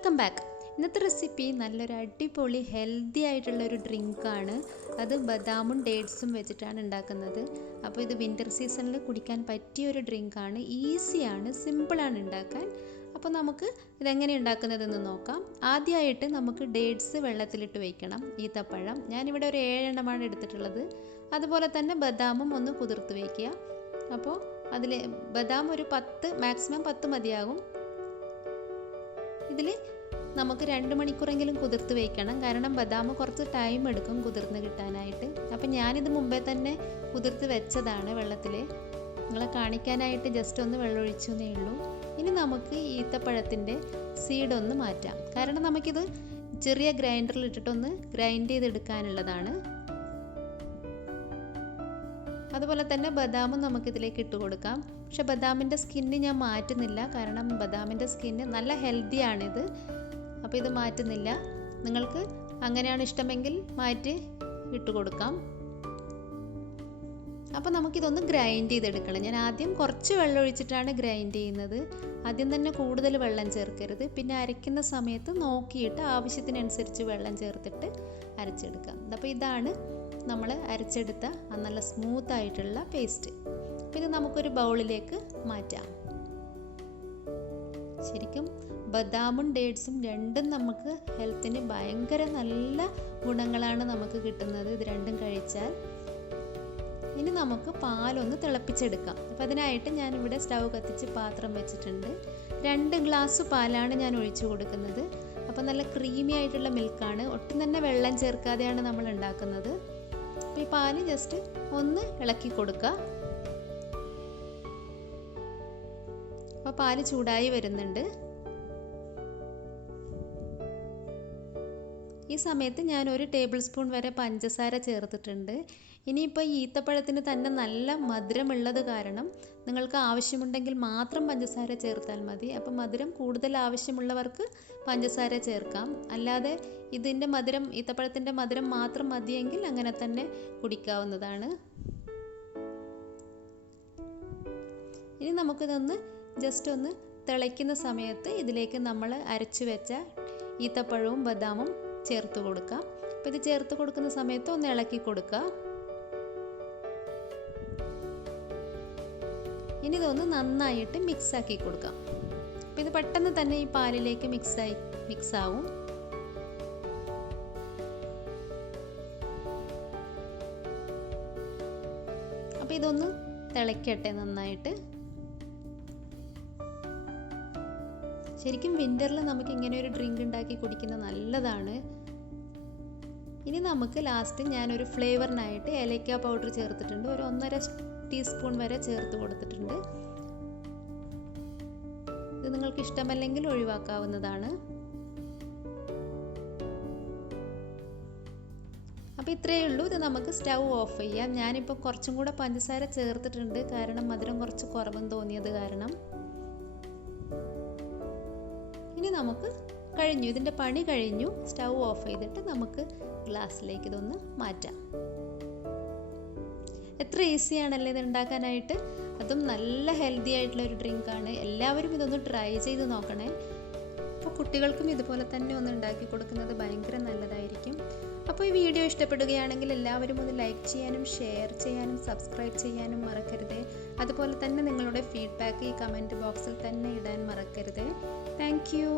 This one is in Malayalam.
Welcome back. ഇന്നത്തെ റെസിപ്പി നല്ലൊരു അടിപൊളി ഹെൽത്തി ആയിട്ടുള്ളൊരു ഡ്രിങ്കാണ്. അത് ബദാമും ഡേറ്റ്സും വെച്ചിട്ടാണ് ഉണ്ടാക്കുന്നത്. അപ്പോൾ ഇത് വിൻ്റർ സീസണിൽ കുടിക്കാൻ പറ്റിയൊരു ഡ്രിങ്കാണ്. ഈസിയാണ്, സിമ്പിളാണ് ഉണ്ടാക്കാൻ. അപ്പോൾ നമുക്ക് ഇതെങ്ങനെ ഉണ്ടാക്കുന്നതെന്ന് നോക്കാം. ആദ്യമായിട്ട് നമുക്ക് ഡേറ്റ്സ് വെള്ളത്തിലിട്ട് വയ്ക്കണം. ഈത്തപ്പഴം ഞാനിവിടെ ഒരു 7 എണ്ണമാണ് എടുത്തിട്ടുള്ളത്. അതുപോലെ തന്നെ ബദാമും ഒന്ന് കുതിർത്ത് വയ്ക്കുക. അപ്പോൾ അതിൽ ബദാം ഒരു 10, മാക്സിമം 10 മതിയാകും. ഇതിൽ നമുക്ക് 2 മണിക്കൂറെങ്കിലും കുതിർത്ത് വയ്ക്കണം. കാരണം ബദാം കുറച്ച് ടൈം എടുക്കും കുതിർന്ന് കിട്ടാനായിട്ട്. അപ്പം ഞാനിത് മുമ്പേ തന്നെ കുതിർത്ത് വെച്ചതാണ് വെള്ളത്തിൽ. നിങ്ങളെ കാണിക്കാനായിട്ട് ജസ്റ്റ് ഒന്ന് വെള്ളമൊഴിച്ചെന്നേ ഉള്ളൂ. ഇനി നമുക്ക് ഈത്തപ്പഴത്തിൻ്റെ സീഡൊന്ന് മാറ്റാം. കാരണം നമുക്കിത് ചെറിയ ഗ്രൈൻഡറിൽ ഇട്ടിട്ടൊന്ന് ഗ്രൈൻഡ് ചെയ്തെടുക്കാനുള്ളതാണ്. അതുപോലെ തന്നെ ബദാമും നമുക്കിതിലേക്ക് ഇട്ട് കൊടുക്കാം. പക്ഷെ ബദാമിൻ്റെ സ്കിന്ന് ഞാൻ മാറ്റുന്നില്ല. കാരണം ബദാമിൻ്റെ സ്കിന്ന് നല്ല ഹെൽത്തിയാണിത്. അപ്പോൾ ഇത് മാറ്റുന്നില്ല. നിങ്ങൾക്ക് അങ്ങനെയാണ് ഇഷ്ടമെങ്കിൽ മാറ്റി ഇട്ട് കൊടുക്കാം. അപ്പോൾ നമുക്കിതൊന്ന് ഗ്രൈൻഡ് ചെയ്തെടുക്കണം. ഞാൻ ആദ്യം കുറച്ച് വെള്ളം ഒഴിച്ചിട്ടാണ് ഗ്രൈൻഡ് ചെയ്യുന്നത്. ആദ്യം തന്നെ കൂടുതൽ വെള്ളം ചേർക്കരുത്. പിന്നെ അരയ്ക്കുന്ന സമയത്ത് നോക്കിയിട്ട് ആവശ്യത്തിനനുസരിച്ച് വെള്ളം ചേർത്തിട്ട് അരച്ചെടുക്കാം. അപ്പോൾ ഇതാണ് നമ്മൾ അരച്ചെടുത്ത നല്ല സ്മൂത്ത് ആയിട്ടുള്ള പേസ്റ്റ്. അപ്പോൾ ഇത് നമുക്കൊരു ബൗളിലേക്ക് മാറ്റാം. ശരിക്കും ബദാമും ഡേറ്റ്സും രണ്ടും നമുക്ക് ഹെൽത്തിന് ഭയങ്കര നല്ല ഗുണങ്ങളാണ് നമുക്ക് കിട്ടുന്നത് ഇത് രണ്ടും കഴിച്ചാൽ. ഇനി നമുക്ക് പാലൊന്ന് തിളപ്പിച്ചെടുക്കാം. അപ്പോൾ അതിനായിട്ട് ഞാനിവിടെ സ്റ്റൗ കത്തിച്ച് പാത്രം വെച്ചിട്ടുണ്ട്. 2 ഗ്ലാസ് പാലാണ് ഞാൻ ഒഴിച്ചു കൊടുക്കുന്നത്. അപ്പോൾ നല്ല ക്രീമി ആയിട്ടുള്ള മിൽക്കാണ്. ഒട്ടും തന്നെ വെള്ളം ചേർക്കാതെയാണ് നമ്മൾ ഉണ്ടാക്കുന്നത്. അപ്പോൾ ഈ പാല് ജസ്റ്റ് ഒന്ന് ഇളക്കി കൊടുക്കുക. അപ്പോൾ പാല് ചൂടായി വരുന്നുണ്ട്. ഈ സമയത്ത് ഞാൻ 1 ടേബിൾ സ്പൂൺ വരെ പഞ്ചസാര ചേർത്തിട്ടുണ്ട്. ഇനിയിപ്പോൾ ഈത്തപ്പഴത്തിന് തന്നെ നല്ല മധുരമുള്ളത് കാരണം നിങ്ങൾക്ക് ആവശ്യമുണ്ടെങ്കിൽ മാത്രം പഞ്ചസാര ചേർത്താൽ മതി. അപ്പോൾ മധുരം കൂടുതൽ ആവശ്യമുള്ളവർക്ക് പഞ്ചസാര ചേർക്കാം. അല്ലാതെ ഇതിൻ്റെ മധുരം, ഈത്തപ്പഴത്തിൻ്റെ മധുരം മാത്രം മതിയെങ്കിൽ അങ്ങനെ തന്നെ കുടിക്കാവുന്നതാണ്. ഇനി നമുക്കിതൊന്ന് ജസ്റ്റ് ഒന്ന് തിളയ്ക്കുന്ന സമയത്ത് ഇതിലേക്ക് നമ്മൾ അരച്ചു വെച്ച ഈത്തപ്പഴവും ബദാമും ചേർത്ത് കൊടുക്കാം. അപ്പോൾ ഇത് ചേർത്ത് കൊടുക്കുന്ന സമയത്ത് ഒന്ന് ഇളക്കി കൊടുക്കുക. ഇനി ഇതൊന്ന് നന്നായിട്ട് മിക്സാക്കി കൊടുക്കാം. അപ്പോൾ ഇത് പെട്ടെന്ന് തന്നെ ഈ പാലിലേക്ക് മിക്സ് ആവും. അപ്പോൾ ഇതൊന്ന് തിളയ്ക്കട്ടെ നന്നായിട്ട്. ശരിക്കും വിൻ്ററിൽ നമുക്ക് ഇങ്ങനെ ഒരു ഡ്രിങ്ക് ഉണ്ടാക്കി കുടിക്കുന്നത് നല്ലതാണ്. ഇനി നമുക്ക് ലാസ്റ്റ് ഞാനൊരു ഫ്ലേവറിനായിട്ട് ഏലക്ക പൗഡർ ചേർത്തിട്ടുണ്ട്. ഒരു 1.5 ടീസ്പൂൺ വരെ ചേർത്ത് കൊടുത്തിട്ടുണ്ട്. ഇത് നിങ്ങൾക്ക് ഇഷ്ടമല്ലെങ്കിൽ ഒഴിവാക്കാവുന്നതാണ്. അപ്പോൾ ഇത്രയേ ഉള്ളൂ. ഇത് നമുക്ക് സ്റ്റൗ ഓഫ് ചെയ്യാം. ഞാനിപ്പോൾ കുറച്ചും കൂടെ പഞ്ചസാര ചേർത്തിട്ടുണ്ട്. കാരണം മധുരം കുറച്ച് കുറവെന്ന് തോന്നിയത് കാരണം. ഇനി നമുക്ക് കഴിഞ്ഞു, ഇതിൻ്റെ പണി കഴിഞ്ഞു. സ്റ്റൗ ഓഫ് ചെയ്തിട്ട് നമുക്ക് ഗ്ലാസ്സിലേക്ക് ഇതൊന്ന് മാറ്റാം. എത്ര ഈസിയാണല്ലേ ഇത് ഉണ്ടാക്കാനായിട്ട്. അതും നല്ല ഹെൽത്തി ആയിട്ടുള്ളൊരു ഡ്രിങ്കാണ്. എല്ലാവരും ഇതൊന്ന് ട്രൈ ചെയ്ത് നോക്കണേ. അപ്പോൾ കുട്ടികൾക്കും ഇതുപോലെ തന്നെ ഒന്ന് ഉണ്ടാക്കി കൊടുക്കുന്നത് ഭയങ്കര നല്ലതായിരിക്കും. അപ്പോൾ ഈ വീഡിയോ ഇഷ്ടപ്പെടുകയാണെങ്കിൽ എല്ലാവരും ഒന്ന് ലൈക്ക് ചെയ്യാനും ഷെയർ ചെയ്യാനും സബ്സ്ക്രൈബ് ചെയ്യാനും മറക്കരുതേ. അതുപോലെ തന്നെ നിങ്ങളുടെ ഫീഡ്ബാക്ക് ഈ കമൻറ്റ് ബോക്സിൽ തന്നെ ഇടാൻ മറക്കരുതേ. Thank you.